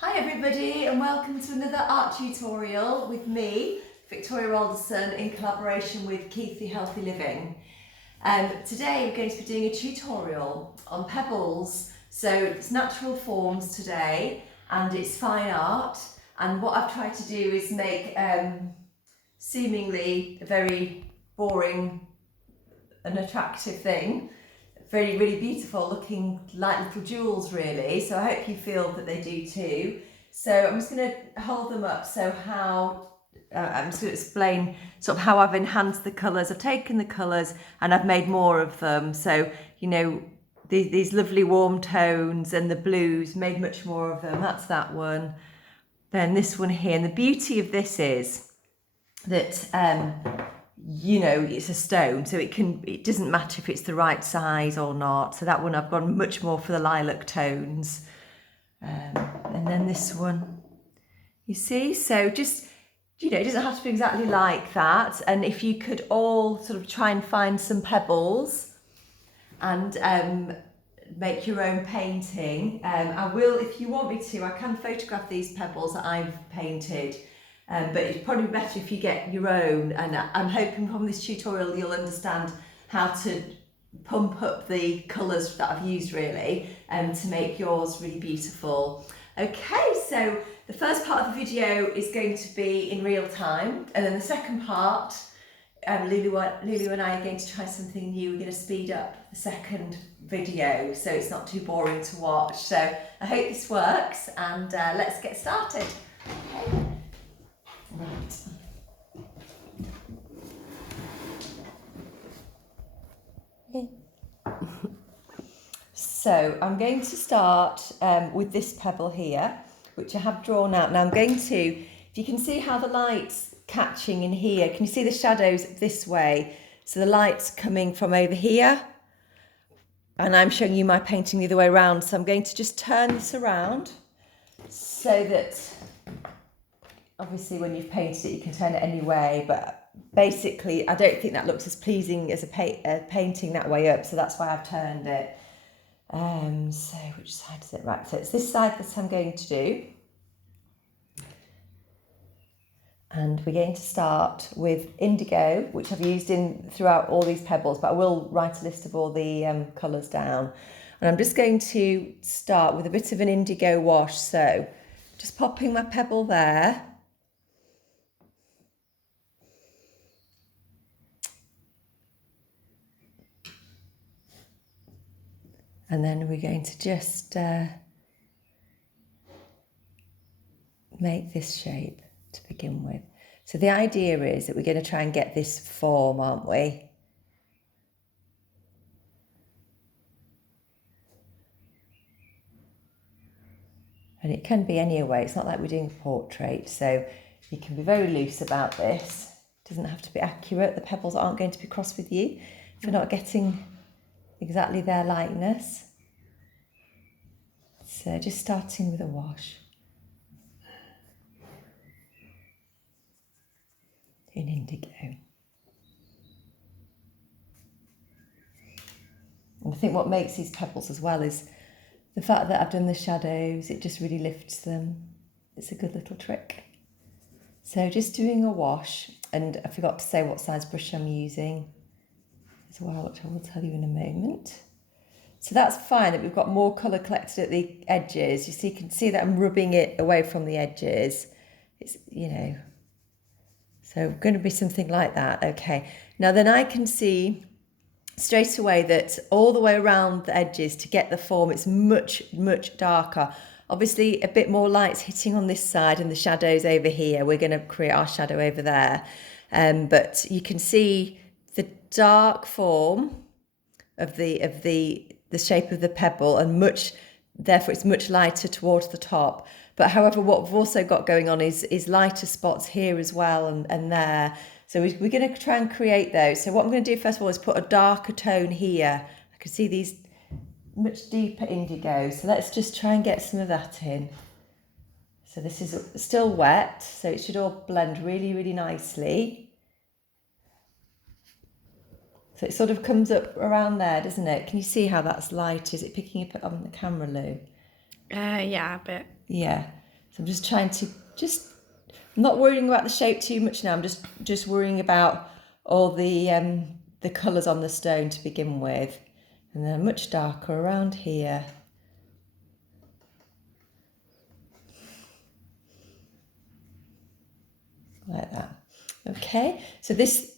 Hi everybody and welcome to another art tutorial with me, Victoria Alderson, in collaboration with Keithy Healthy Living. Today we're going to be doing a tutorial on pebbles. So it's natural forms today and it's fine art, and what I've tried to do is make seemingly a very boring and attractive thing. Really beautiful looking, like little jewels really, so I hope you feel that they do too. So I'm just going to hold them up, so how I'm just going to explain sort of how I've enhanced the colours. I've taken the colours and I've made more of them, so you know these lovely warm tones and the blues, made much more of them. That's that one. Then this one here, and the beauty of this is that you know, it's a stone, so it doesn't matter if it's the right size or not. So that one I've gone much more for the lilac tones. And then this one, you see, so just, you know, it doesn't have to be exactly like that. And if you could all sort of try and find some pebbles and make your own painting. I will, if you want me to, I can photograph these pebbles that I've painted. But it's probably better if you get your own, and I'm hoping from this tutorial you'll understand how to pump up the colours that I've used really to make yours really beautiful. Okay, so the first part of the video is going to be in real time, and then the second part, Lulu and I are going to try something new. We're going to speed up the second video so it's not too boring to watch. So I hope this works, and let's get started. Okay. Right. Okay. So I'm going to start with this pebble here, which I have drawn out. Now I'm going to, if you can see how the light's catching in here, can you see the shadows this way? So the light's coming from over here, and I'm showing you my painting the other way around. So I'm going to just turn this around so that obviously when you've painted it you can turn it any way, but basically I don't think that looks as pleasing as a painting that way up, so that's why I've turned it. So which side is it? Right, so it's this side that I'm going to do, and we're going to start with indigo, which I've used in throughout all these pebbles, but I will write a list of all the colours down, and I'm just going to start with a bit of an indigo wash. So just popping my pebble there. And then we're going to just make this shape to begin with. So the idea is that we're going to try and get this form, aren't we? And it can be any way. It's not like we're doing a portrait, so you can be very loose about this. It doesn't have to be accurate. The pebbles aren't going to be cross with you if you're not getting exactly their likeness. So just starting with a wash. In indigo. And I think what makes these pebbles as well is the fact that I've done the shadows. It just really lifts them. It's a good little trick. So just doing a wash, and I forgot to say what size brush I'm using as well, which I will tell you in a moment. So that's fine that we've got more colour collected at the edges. You can see that I'm rubbing it away from the edges. It's, you know, so going to be something like that. Okay, now then I can see straight away that all the way around the edges to get the form, it's much darker. Obviously a bit more light's hitting on this side and the shadows over here. We're going to create our shadow over there, but you can see the dark form of the shape of the pebble, and therefore it's much lighter towards the top. But however, what we've also got going on is lighter spots here as well, and there. So we're going to try and create those. So what I'm going to do first of all is put a darker tone here. I can see these much deeper indigo. So let's just try and get some of that in. So this is still wet, so it should all blend really nicely. So it sort of comes up around there, doesn't it? Can you see how that's light? Is it picking up on the camera, Lou? Yeah, a bit. Yeah. I'm just trying to I'm not worrying about the shape too much now. I'm just worrying about all the colours on the stone to begin with. And they're much darker around here. Like that. Okay, so this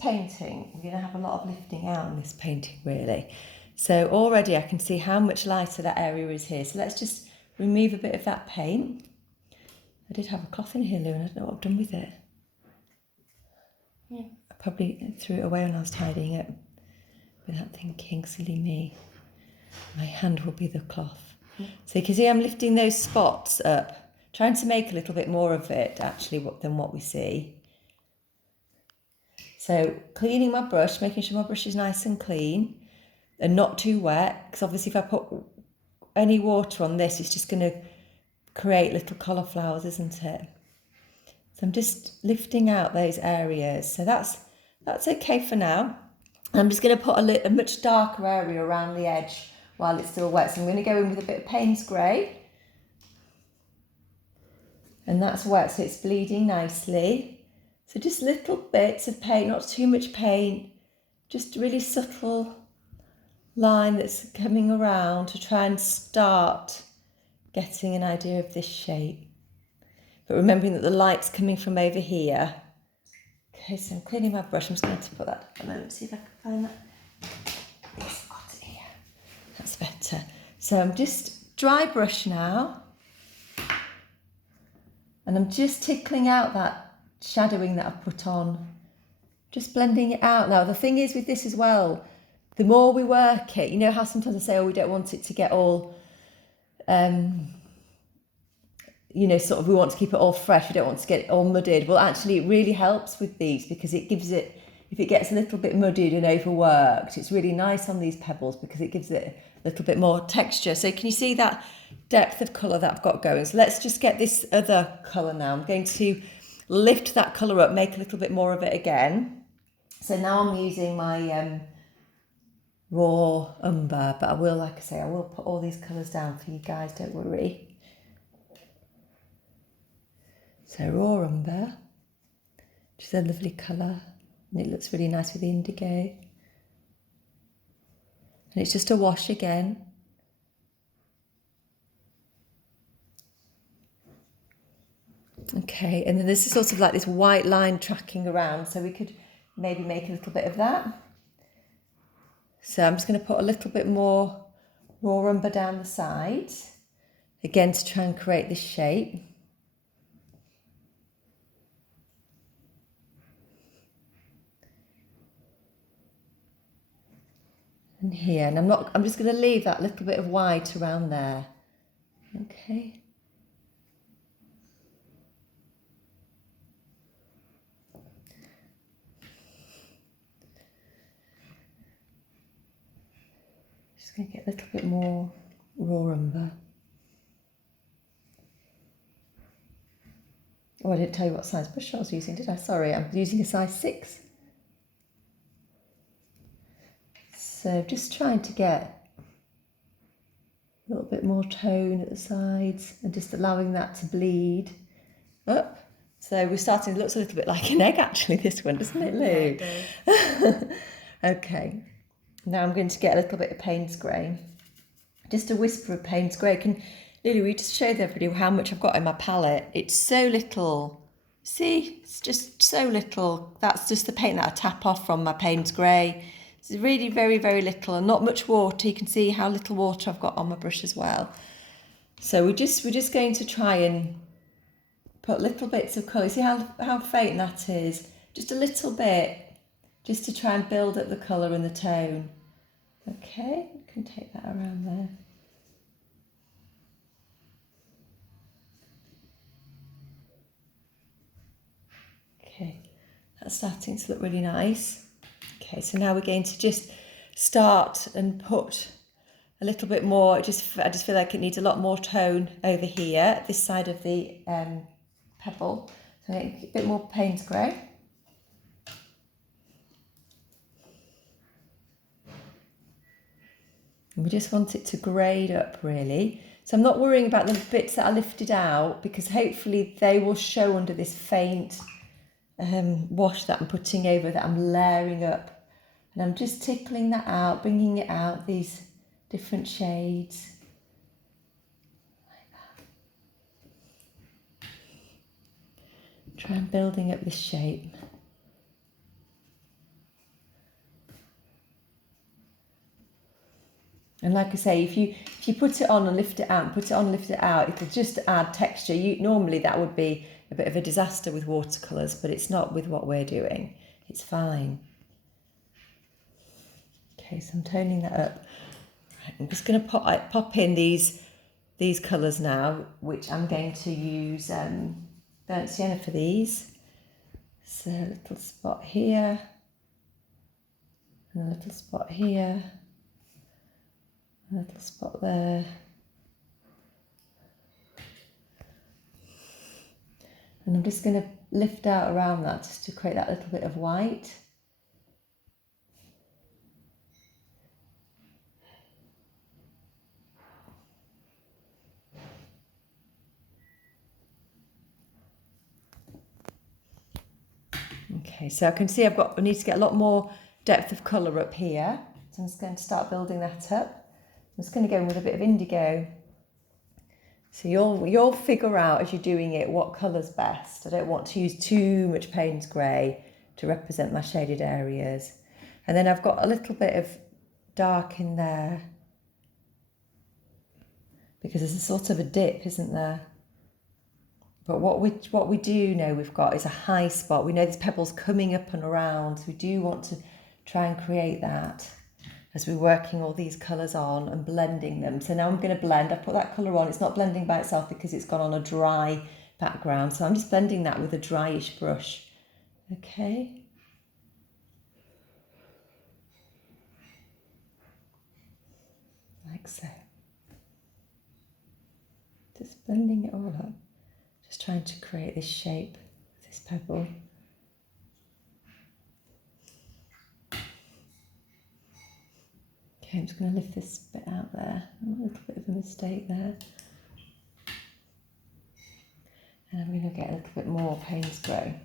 painting, we're going to have a lot of lifting out in this painting really. So already I can see how much lighter that area is here. So let's just remove a bit of that paint. I did have a cloth in here, Lou, and I don't know what I've done with it. Yeah. I probably threw it away when I was tidying it without thinking, silly me. My hand will be the cloth. So you can see I'm lifting those spots up, trying to make a little bit more of it actually than what we see. So cleaning my brush, making sure my brush is nice and clean and not too wet, because obviously if I put any water on this, it's just going to create little cauliflowers, isn't it? So I'm just lifting out those areas. So that's okay for now. I'm just going to put a much darker area around the edge while it's still wet. So I'm going to go in with a bit of Payne's grey. And that's wet, so it's bleeding nicely. So just little bits of paint, not too much paint, just a really subtle line that's coming around to try and start getting an idea of this shape. But remembering that the light's coming from over here. Okay, so I'm cleaning my brush. I'm just going to put that up a moment, see if I can find that. It's got it here. That's better. So I'm just dry brush now. And I'm just tickling out that shadowing that I've put on. Just blending it out. Now, the thing is with this as well, the more we work it, you know how sometimes I say, oh, we don't want it to get all, you know, sort of we want to keep it all fresh. We don't want to get it all muddied. Well, actually, it really helps with these because it gives it, if it gets a little bit muddied and overworked, it's really nice on these pebbles because it gives it a little bit more texture. So can you see that depth of colour that I've got going? So let's just get this other colour now. I'm going to lift that colour up, make a little bit more of it again. So now I'm using my raw umber, but I will, like I say, I will put all these colours down for you guys, don't worry. So raw umber, which is a lovely colour, and it looks really nice with the indigo. And it's just a wash again. Okay, and then there's sort of like this white line tracking around, so we could maybe make a little bit of that. So I'm just going to put a little bit more raw umber down the side, again to try and create this shape. And here, and I'm just going to leave that little bit of white around there. Okay. Just going to get a little bit more raw umber. Oh, I didn't tell you what size brush I was using, did I? Sorry, I'm using a size 6. So just trying to get a little bit more tone at the sides and just allowing that to bleed up. So we're starting, it looks a little bit like an egg actually, this one, doesn't it, Lou? Yeah, it does. Okay, now I'm going to get a little bit of Payne's grey. Just a whisper of Payne's grey. Can Lily, we just showed everybody how much I've got in my palette. It's so little. See, it's just so little. That's just the paint that I tap off from my Payne's grey. It's really very, very little and not much water. You can see how little water I've got on my brush as well. So we're just going to try and put little bits of colour. See how faint that is? Just a little bit, just to try and build up the colour and the tone. Okay, you can take that around there. Okay, that's starting to look really nice. Okay, so now we're going to just start and put a little bit more. I just feel like it needs a lot more tone over here, this side of the pebble. So a bit more Payne's grey. And we just want it to grade up really. So I'm not worrying about the bits that are lifted out because hopefully they will show under this faint wash that I'm putting over, that I'm layering up. And I'm just tickling that out, bringing it out, these different shades. Like that. Try and building up this shape. And like I say, if you put it on and lift it out, and put it on and lift it out, it'll just add texture. Normally that would be a bit of a disaster with watercolours, but it's not with what we're doing. It's fine. Okay, so I'm toning that up. Right, I'm just going to pop in these colours now, which I'm going to use burnt sienna for these. So a little spot here, and a little spot here. A little spot there. And I'm just going to lift out around that just to create that little bit of white. Okay, so I can see I need to get a lot more depth of colour up here. So I'm just going to start building that up. I'm just going to go in with a bit of indigo. So you'll figure out as you're doing it what colour's best. I don't want to use too much Payne's grey to represent my shaded areas. And then I've got a little bit of dark in there because there's a sort of a dip, isn't there? But what we do know we've got is a high spot. We know there's pebbles coming up and around. So we do want to try and create that as we're working all these colours on and blending them. So now I'm going to blend. I put that colour on. It's not blending by itself because it's gone on a dry background. So I'm just blending that with a dryish brush. Okay. Like so. Just blending it all up. Just trying to create this shape of this pebble. Okay, I'm just going to lift this bit out there. A little bit of a mistake there. And I'm going to get a little bit more Payne's grey.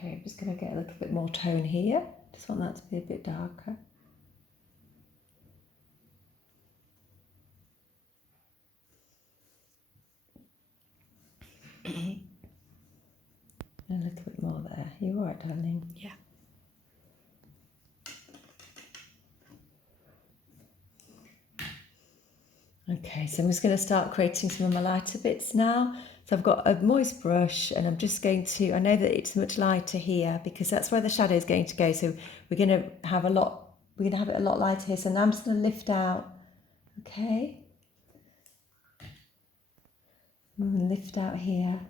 Okay, I'm just going to get a little bit more tone here. Just want that to be a bit darker. And a little bit more there. You all right, darling? Yeah. Okay, so I'm just going to start creating some of my lighter bits now. So I've got a moist brush and I'm just going to, I know that it's much lighter here because that's where the shadow is going to go. So we're going to have it a lot lighter here. So now I'm just going to lift out, okay? And lift out here.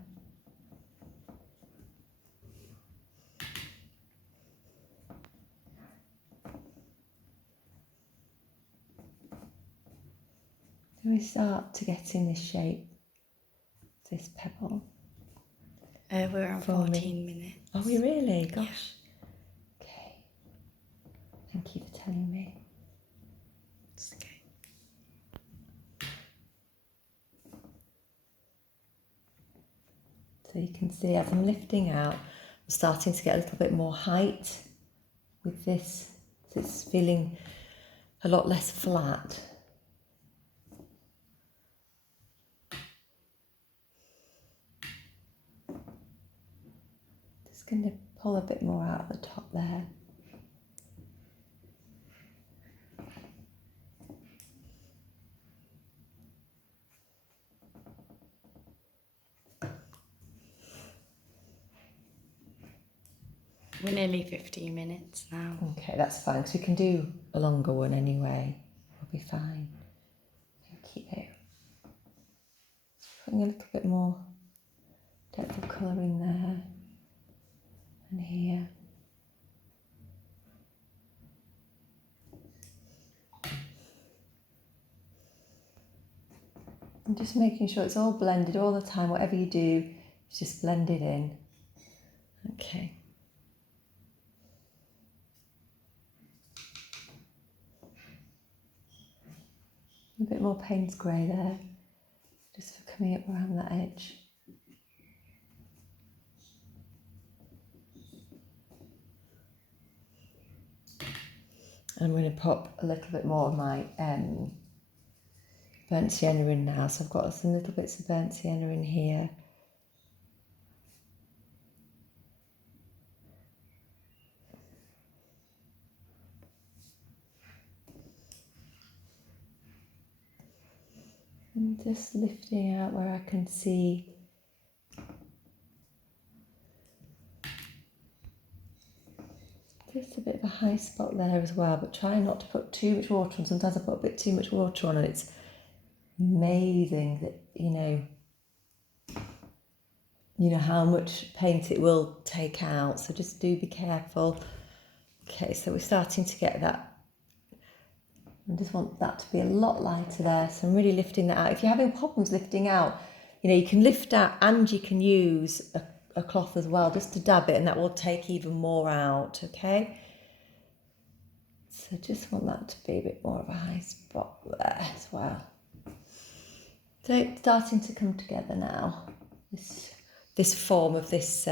Then we start to get in this shape, this pebble. We're on 14 minutes. Are we really? Gosh. Yeah. Okay. Thank you for telling me. It's okay. So you can see as I'm lifting out, I'm starting to get a little bit more height with this. So it's feeling a lot less flat. Just going to pull a bit more out at the top there. We're nearly 15 minutes now. Okay, that's fine, because we can do a longer one anyway. We'll be fine. Thank you. putting a little bit more depth of colour in there and here. And just making sure it's all blended all the time. Whatever you do, it's just blend it in. Okay. A bit more Payne's grey there, just for coming up around that edge. I'm going to pop a little bit more of my burnt sienna in now. So I've got some little bits of burnt sienna in here. And just lifting out where I can see just a bit of a high spot there as well, but try not to put too much water on. Sometimes I put a bit too much water on and it's amazing that, you know how much paint it will take out. So just do be careful. Okay, so we're starting to get that. I just want that to be a lot lighter there. So I'm really lifting that out. If you're having problems lifting out, you can lift out and you can use a cloth as well just to dab it, and that will take even more out, okay? So just want that to be a bit more of a high spot there as well. So it's starting to come together now. This form of this,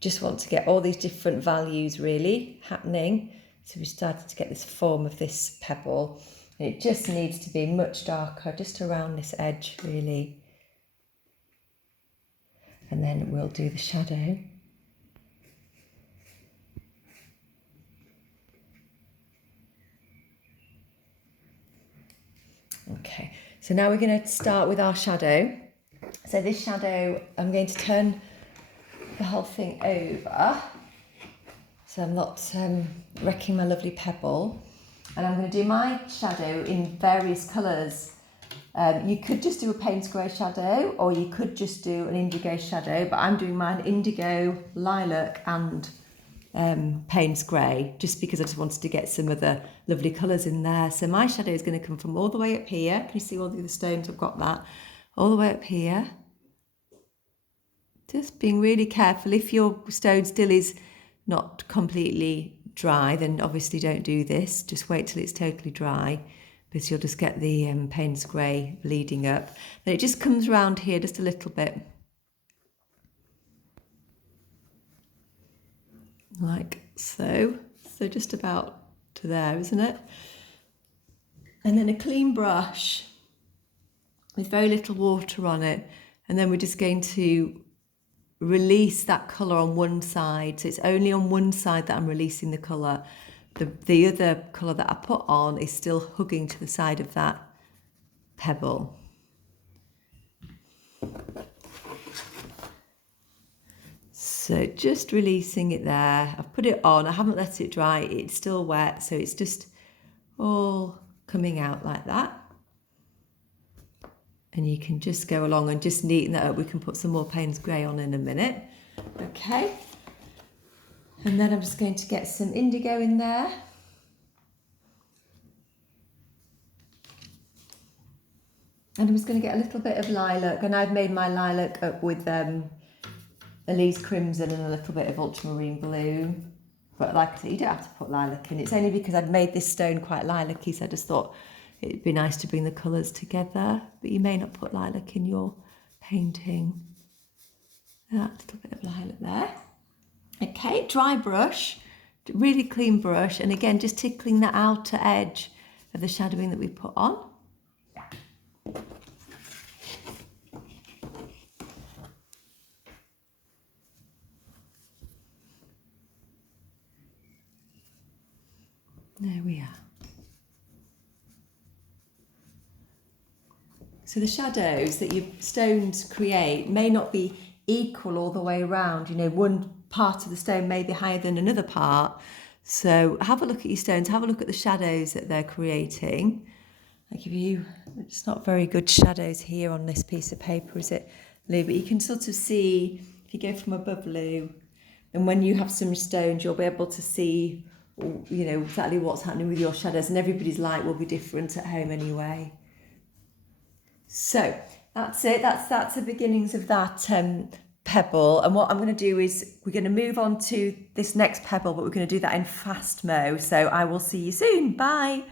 just want to get all these different values really happening. So we started to get this form of this pebble. And it just needs to be much darker, just around this edge really. And then we'll do the shadow. Okay, so now we're going to start with our shadow. So this shadow, I'm going to turn the whole thing over so I'm not wrecking my lovely pebble. And I'm going to do my shadow in various colours. You could just do a Payne's grey shadow, or you could just do an indigo shadow, but I'm doing mine indigo, lilac and Payne's grey, just because I just wanted to get some of the lovely colours in there. So my shadow is going to come from all the way up here. Can you see all the other stones? I've got that. All the way up here. Just being really careful. If your stone still is not completely dry, then obviously don't do this. Just wait till it's totally dry, because you'll just get the Payne's grey bleeding up. Then it just comes around here just a little bit. Like so. So just about to there, isn't it? And then a clean brush with very little water on it. And then we're just going to release that colour on one side. So it's only on one side that I'm releasing the colour. The other colour that I put on is still hugging to the side of that pebble. So just releasing it there. I've put it on, I haven't let it dry, it's still wet, so it's just all coming out like that. And you can just go along and just neaten that up. We can put some more Payne's grey on in a minute. Okay. And then I'm just going to get some indigo in there. And I'm just going to get a little bit of lilac. And I've made my lilac up with Elise Crimson and a little bit of ultramarine blue. But like I said, you don't have to put lilac in. It's only because I've made this stone quite lilac-y, so I just thought it'd be nice to bring the colours together. But you may not put lilac in your painting. That little bit of lilac there. Okay, dry brush, really clean brush. And again, just tickling the outer edge of the shadowing that we put on. There we are. So the shadows that your stones create may not be equal all the way around. One part of the stone may be higher than another part. So have a look at your stones, have a look at the shadows that they're creating. I give you, it's not very good shadows here on this piece of paper, is it, Lou? But you can sort of see, if you go from above, Lou, and when you have some stones, you'll be able to see, you know, exactly what's happening with your shadows, and everybody's light will be different at home anyway. So that's it. That's the beginnings of that pebble. And what I'm going to do is we're going to move on to this next pebble, but we're going to do that in fast mo. So I will see you soon. Bye.